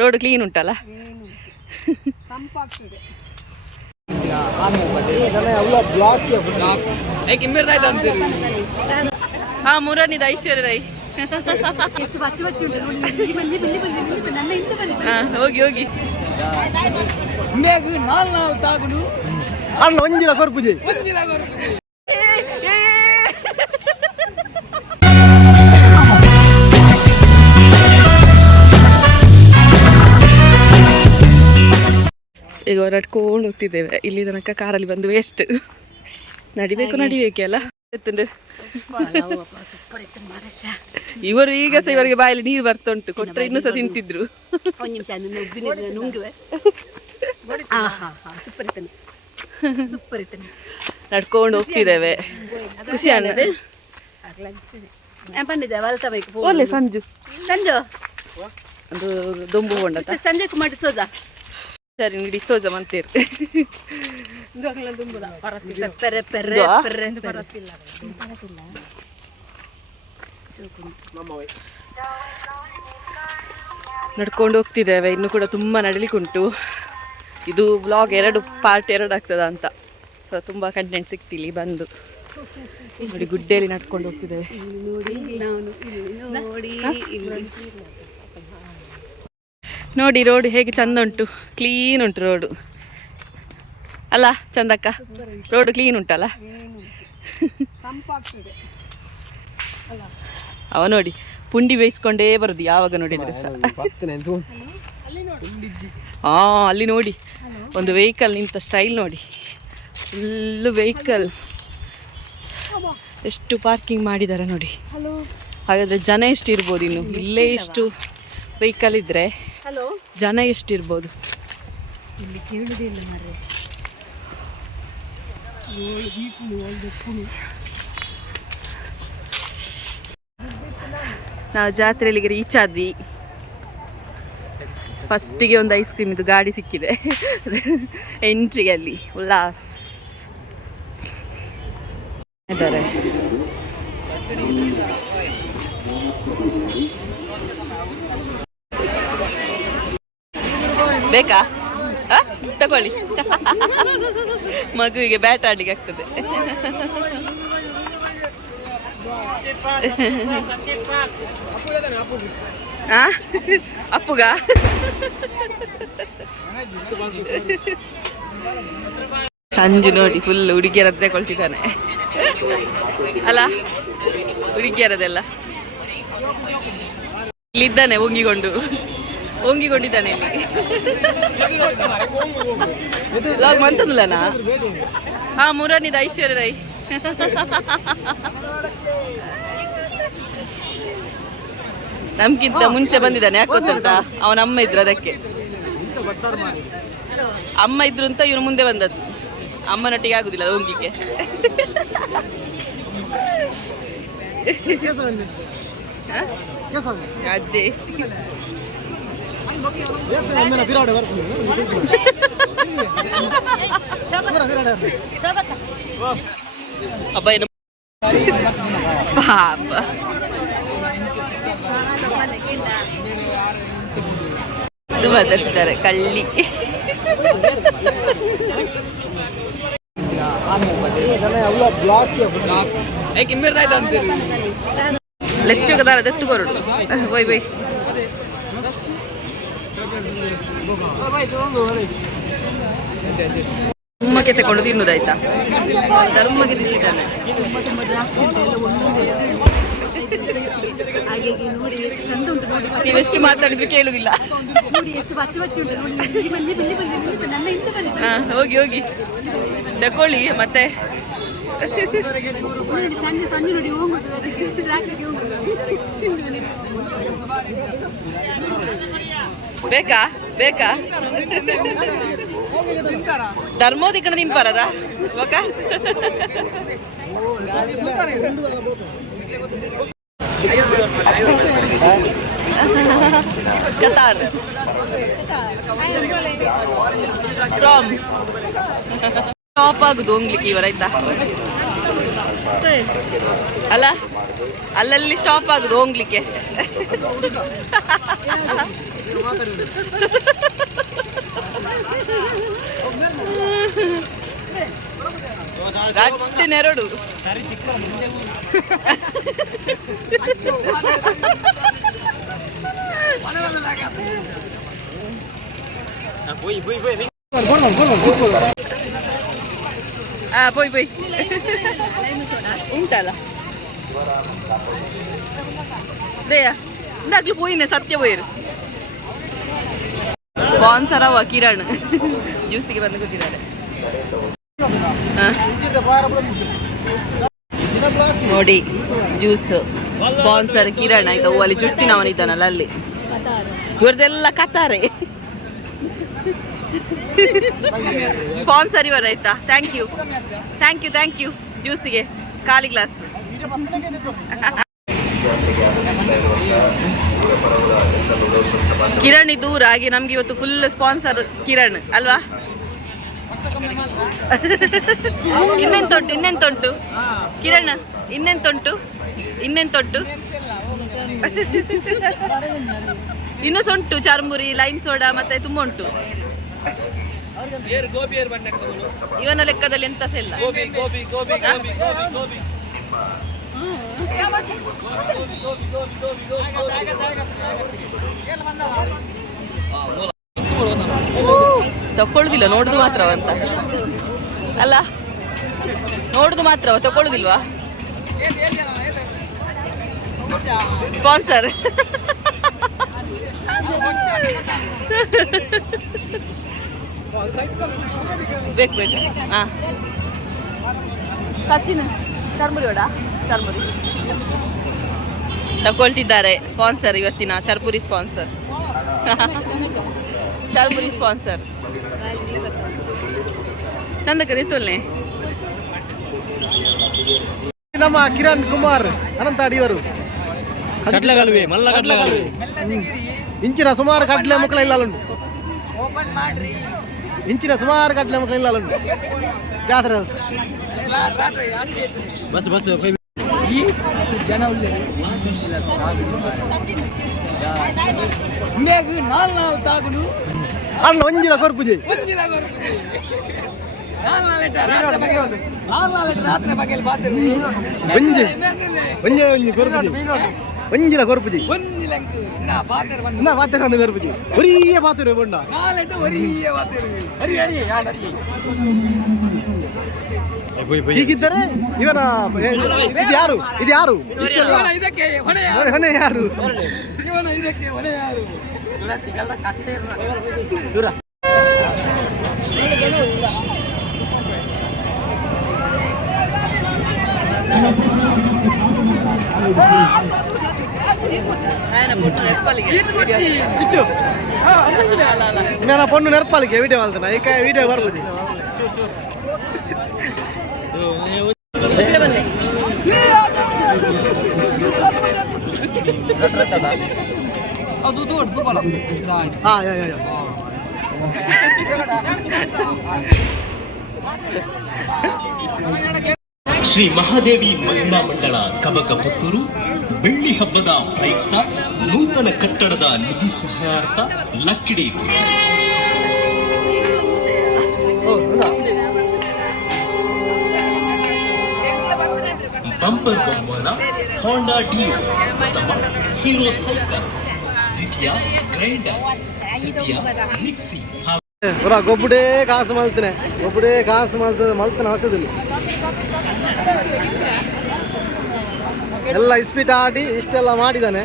Road clean ಉಂಟಲ್ಲ? ತಂಪಾಗ್ತದೆ ಹಾ ಮೂರನೇದು ಐಶ್ವರ್ಯ ರೈ ಹೋಗಿ ಹೋಗಿ. ಬಚ್ಚ ಕೊರ್ಪುಜಿ. ನೋಡಿ ಇಲ್ಲಿ ಈಗ ನಡ್ಕೊಂಡು ಹೋಗ್ತಿದ್ದೇವೆ. ಇಲ್ಲಿ ತನಕ ಕಾರಲ್ಲಿ ಬಂದು ವೇಸ್ಟ್ ನಡಿಬೇಕು ನಡಿಬೇಕೆ ಅಲ್ಲ? ಇವರು ಈಗ ಸಹ ಇವರಿಗೆ ಬಾಯಲ್ಲಿ ನೀರು ಬರ್ತುಂಟು ಕೊಟ್ಟರೆ ಇನ್ನೂ ಸಹ ತಿಂತಿದ್ರು. ನಡ್ಕೊಂಡು ಹೋಗ್ತಿದ್ದೇವೆ. ಖುಷಿ ಒಳ್ಳೆ ಸಂಜು. ಸಂಜು? ಒಂದು ದೊಂಬು ಸಂಜೆ ಕುಮಾರ್ ಸೋಜಾ. ಸರಿ ನಿಡಿ ಸೋಜ ಮಂತೀರ್ ಪೆಪ್ಪರೆ ಪೆರ್ರೆ ಇದು? ಪೆರ್ರೆ ಪೆರ್ರೆ ನಡ್ಕೊಂಡು ಹೋಗ್ತಿದ್ದೇವೆ. ಇನ್ನು ಕೂಡ ತುಂಬ ನಡಿಲಿಕ್ಕುಂಟು. ಇದು ಬ್ಲಾಗ್ ಎರಡು ಪಾರ್ಟ್ ಎರಡು ಆಗ್ತದ ಅಂತ. ಸೊ ತುಂಬ ಕಂಟೆಂಟ್ ಸಿಗ್ತಿಲಿ ಬಂದು. ನೋಡಿ ಗುಡ್ಡೆಯಲ್ಲಿ ನಡ್ಕೊಂಡು ಹೋಗ್ತಿದ್ದೇವೆ. ನೋಡಿ ನೋಡಿ, ರೋಡ್ ಹೇಗೆ ಚಂದ ಉಂಟು. ಕ್ಲೀನ್ ಉಂಟು ರೋಡು. ಅಲ್ಲ, ಚಂದಕ್ಕ? ರೋಡ್ ಕ್ಲೀನ್ ಉಂಟಲ್ಲ? ಅವ ನೋಡಿ, ಪುಂಡಿ ಬೇಯಿಸ್ಕೊಂಡೇ ಬರುದು ಯಾವಾಗ ನೋಡಿದ್ರೆ ಹಾ ಅಲ್ಲಿ ನೋಡಿ, ಒಂದು ವೆಹಿಕಲ್ ನಿಂತ ಸ್ಟೈಲ್ ನೋಡಿ. ಫುಲ್ಲು ವೆಹಿಕಲ್ ಎಷ್ಟು ಪಾರ್ಕಿಂಗ್ ಮಾಡಿದ್ದಾರೆ ನೋಡಿ. ಹಾಗಾದ್ರೆ ಜನ ಎಷ್ಟು ಇರ್ಬೋದು ಇನ್ನು? ಇಲ್ಲೇ ಇಷ್ಟು ವೆಹಿಕಲ್ ಇದ್ರೆ ಹಲೋ? ಜನ ಎಷ್ಟಿರ್ಬೋದು? ಇಲ್ಲಿ ಕೇಳುದಿಲ್ಲ ಮರೆ ನಾವು ಜಾತ್ರೆಯಲ್ಲಿಗೆ ರೀಚ್ ಆದ್ವಿ. ಫಸ್ಟಿಗೆ ಒಂದು ಐಸ್ ಕ್ರೀಮ್ ಇದು ಗಾಡಿ ಸಿಕ್ಕಿದೆ. ಎಂಟ್ರಿಯಲ್ಲಿ ಉಲ್ಲಾಸ್. ಇದ್ದಾರೆ. ಬೇಕಾ? ತಗೊಳ್ಳಿ. ಮಗುವಿಗೆ ಬ್ಯಾಟ್ ಆಡ್ಲಿಕ್ಕೆ ಆಗ್ತದೆ? ಅಪ್ಪುಗ? ಸಂಜು ನೋಡಿ ಫುಲ್ ಹುಡುಗಿಯರದ್ದೇ ಕೊಳ್ತಿದ್ದಾನೆ ಅಲ್ಲ? ಹುಡುಗಿಯರದೆಲ್ಲ. ಇಲ್ಲಿದ್ದಾನೆ ಒಂಗಿಕೊಂಡು ಒಂಗಿಕೊಂಡಿದ್ದಾನೆ ಇಲ್ಲಿ. ಹಾ ಮೂರನೇದು ಐಶ್ವರ್ಯ ರೈ. ನಮ್ಗಿಂತ ಮುಂಚೆ ಬಂದಿದ್ದಾನೆ ಯಾಕೆ ಗೊತ್ತಂತ ಅವನ ಅಮ್ಮ ಇದ್ರು ಅದಕ್ಕೆ. ಅಮ್ಮ ಇದ್ರು ಅಂತ ಇವನು ಮುಂದೆ ಬಂದದ್ದು. ಅಮ್ಮನೊಟ್ಟಿಗೆ ಆಗುದಿಲ್ಲ ಓಂಗಿಗೆ ಅಜ್ಜಿ. ಅಬ್ಬ ಏನು ಪಾಪ ಇದು ಮಾತಾಡ್ತಿದ್ದಾರೆ ಕಳ್ಳಿ ಲೆಕ್ಕ ದಾರ ದೆತ್ತುಕೊರಡು ಬೈ ಬೈ ನೋಡಿ ಎಷ್ಟು ತಿನ್ನುದಾಯ್ತಾ ನೋಡಿ. ನೀವೆಷ್ಟು ಮಾತಾಡಿದ್ರು ಕೇಳುದಿಲ್ಲ. ಹೋಗಿ ಹೋಗಿ. ತಕೊಳ್ಳಿ ಮತ್ತೆ. ಬೇಕಾ? ಬೇಕಾ? ಧರ್ಮೋದಿ ಕಣ ನಿಂಪಾರದ ಕತಾರ್. ಸ್ಟಾಪ್ ಆಗುದು ಹೋಗ್ಲಿಕ್ಕೆ ಇವರ ಆಯ್ತಾ? ಅಲ್ಲ? ಅಲ್ಲಲ್ಲಿ ಸ್ಟಾಪ್ ಆಗುದು ಹೋಗ್ಲಿಕ್ಕೆ. ಗಟ್ಟಿ ನೆರಡು ಆ ಪೋಯ್ ಪೋಯ್. ಉಂಟಲ್ಲ? ದೇಯ ಇಂದಾಗ್ಲೂ ಪೋಯಿನ ಸತ್ಯ ಪೋಯಿರು ಸ್ಪಾನ್ಸರ್ ಅವ ಕಿರಣ್. ಜ್ಯೂಸಿಗೆ ಬಂದು ಕೂತಿದ್ದಾರೆ. ನೋಡಿ ಜ್ಯೂಸ್ ಸ್ಪಾನ್ಸರ್ ಕಿರಣ್ ಆಯ್ತಾ? ಅಲ್ಲಿ ಜುಟ್ಟಿನವನಿದ್ದಾನಲ್ಲ ಅಲ್ಲಿ. ಇವರದೆಲ್ಲ ಕತಾರೆ. Sponsor ಇವರಾಯ್ತಾ thank you thank you thank you ಜ್ಯೂಸಿಗೆ ಖಾಲಿ ಗ್ಲಾಸ್. ಕಿರಣ್ ಇದು ರಾಗಿ, ನಮ್ಗೆ ಇವತ್ತು ಫುಲ್ ಸ್ಪಾನ್ಸರ್ ಕಿರಣ್, ಅಲ್ವಾ? ಇನ್ನೆಂತುಂಟು ಇನ್ನೆಂತುಂಟು ಕಿರಣ್ ಇನ್ನೆಂತುಂಟು ಇನ್ನೆಂತುಂಟು ಇನ್ನು ಸೊಂಟು, ಚಾರ್ಮುರಿ ಲೈಮ್ ಸೋಡಾ ಮತ್ತೆ ತುಂಬ ಉಂಟು ಇವನ ಲೆಕ್ಕದಲ್ಲಿ ಎಂತ ಸಹ ಇಲ್ಲ. ತಕೊಳ್ಳುದಿಲ್ಲ ನೋಡುದು ಮಾತ್ರವ ಅಂತ ಅಲ್ಲ ನೋಡುದು ಮಾತ್ರವ ತಕೊಳ್ಳುದಿಲ್ವಾ ಸ್ಪಾನ್ಸರ್ ಬೇಕು ಬೇಕು. ಹಾಂ ಸಚಿನ್ ಚರ್ಮುರಿ ಬೇಡ ಚರ್ಮುರಿ. ತಗೊಳ್ತಿದ್ದಾರೆ. ಸ್ಪಾನ್ಸರ್ ಇವತ್ತಿನ ಚರ್ಪುರಿ ಸ್ಪಾನ್ಸರ್. ಚರ್ಮುರಿ ಸ್ಪಾನ್ಸರ್. ಚಂದ ನಿತ್ತೊಲ್ಲೆ ನಮ್ಮ ಕಿರಣ್ ಕುಮಾರ್ ಅನಂತ ಅಡಿಯವರು ಕಡ್ಲೆಗಾಲುವೆ ಮಲ್ಲ ಕಡ್ಲೆಗಾಲುವೆ. ಇಂಚಿನ ಸುಮಾರು ಕಡ್ಲೆ ಮಕ್ಕಳ ಇಲ್ಲ ಅಲ್ಲುಂಟು ಇಂಚಿನ ಸುಮಾರು ಕಡ್ಲೆ ಮಕ್ಕಳ ಇಲ್ಲ ಜಾತ್ರೆ. ಬಸ್ ಬಸ್ ಜನ ಮೇಗು ನಾಲ್ ನಾಲ್ ತಾಗುನು ಅಣ್ಣ ಒಂಜಿನ ಕೊರ್ಪುಜಿ ಒಂಜಿಲ ಬರುತ್ತದೆ ನಾಲ್ ರಾತ್ರಿ ಬಗ್ಗೆ ನಾಲ್ ನಾಲ್ ಇಟ್ಟ ರಾತ್ರಿ ಬಗ್ಗೆ ಬಾತಿರ್ವಿ ಒಂಜಿ ಒಂಜೆ ಒಂಜಿ ಕೊರ್ಪುಜಿ ಒಂಜಿನ ಕೊರ್ಪುಜಿ ಬಂದು ಪಾತ್ರ ಒಂದು ಕೊರ್ಪುಜಿ ಒರಿಯ ಪಾತ್ರ ಬಂಡ ಹೀಗಿದ್ದರೆ ಇವನ ಇದು ಯಾರು? ಇದು ಯಾರು? ಇದಕ್ಕೆ ಹೊಣೆ ಯಾರು? ಇವನ ಇದಕ್ಕೆ ಹೊಣೆ ಯಾರು? ಇದು ಗೊತ್ತಿ ಚಿಚ್ಚು ಮೇನ ಪೊಣ್ಣು ನೆರಪಾಲಿಗೆ ವಿಡಿಯೋ ವಾಲ್ತನ ಈಗ ವಿಡಿಯೋ ಬರ್ಬೋದು ಅದು ದೊಡ್ಡ ಬಲ ಆಯ್ತು ಹಾ ಯಾ ಯಾ ಯಾ ಶ್ರೀ ಮಹಾದೇವಿ ಮಹಿಳಾ ಮಂಡಳ ಕಬಕ ಪುತ್ತೂರು ಬೆಳ್ಳಿ ಹಬ್ಬದ ಪ್ರಯುಕ್ತ ನೂತನ ಕಟ್ಟಡದ ನಿಧಿ ಸಹಾಯಾರ್ಥ ಲಕ್ಕಿಡಿ ಬಂಪರ್ ಬಹುಮಾನ ಹೋಂಡಾ ಡಿಯೋ, ಪ್ರಥಮ ಹೀರೋ ಸೈಕಲ್, ದ್ವಿತೀಯ ಗ್ರೈಂಡರ್, ತೃತೀಯ ಮಿಕ್ಸಿ ಪುರ ಕಾಸು ಮಲ್ತನೆ. ಗೊಬ್ಬುಡೇ ಕಾಸು ಮಲ್ತ ಮಲ್ತನ ಹೊಸದಿಲ್ಲ. ಎಲ್ಲ ಇಸ್ಪೀಟ್ ಆಡಿ ಇಷ್ಟೆಲ್ಲ ಮಾಡಿದ್ದಾನೆ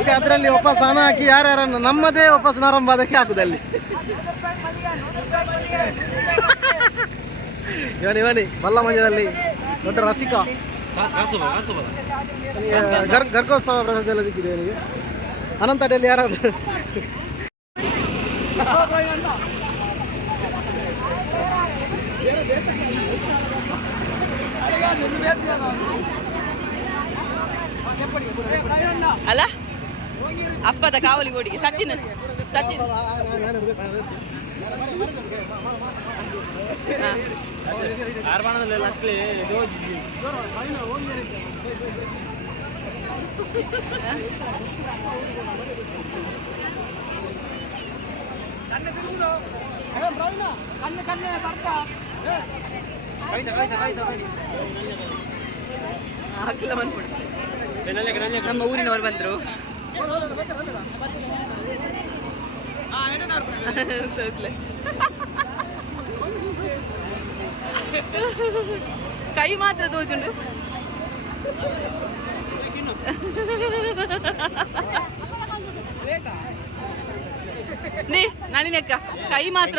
ಈಗ ಅದರಲ್ಲಿ ವಾಪಸ್ ಹಣ ಹಾಕಿ ಯಾರ್ಯಾರನ್ನು ನಮ್ಮದೇ ವಾಪಸ್ ಆರಂಭ ಅದಕ್ಕೆ ಹಾಕುದಲ್ಲಿ ಇವನಿ ಇವನಿ ಬಲ್ಲ ಮಂಜದಲ್ಲಿ ದೊಡ್ಡ ರಸಿಕ. ಗರ್ಗೋತ್ಸವ ಪ್ರಶಸ್ತಿ ಎಲ್ಲ ಸಿಕ್ಕಿದೆ ಇವನಿಗೆ. ಅನಂತ ಅಡಿಯಲ್ಲಿ ಯಾರಾದ್ರು? ಅಲ್ಲ ಅಪ್ಪದ ಕಾವಲಿ ಗೋಡಿಗೆ ಸಚಿನ್ ಸಚಿನ್ ಹಾ. ಆರ್ಬಾಣದಲ್ಲಿ ಅಟ್ಲಿ ಕಣ್ಣು ಕಣ್ಣು ಬರ್ತ ಹಾಕ್ಲ ಬಂದ್ಬಿಡು ನಮ್ಮ ಊರಿನವ್ರು ಬಂದರು. ಕೈ ಮಾತ್ರ ತೋಚುಂಡು ನೀ ನಳಿನಕ್ಕ ಕೈ ಮಾತ್ರ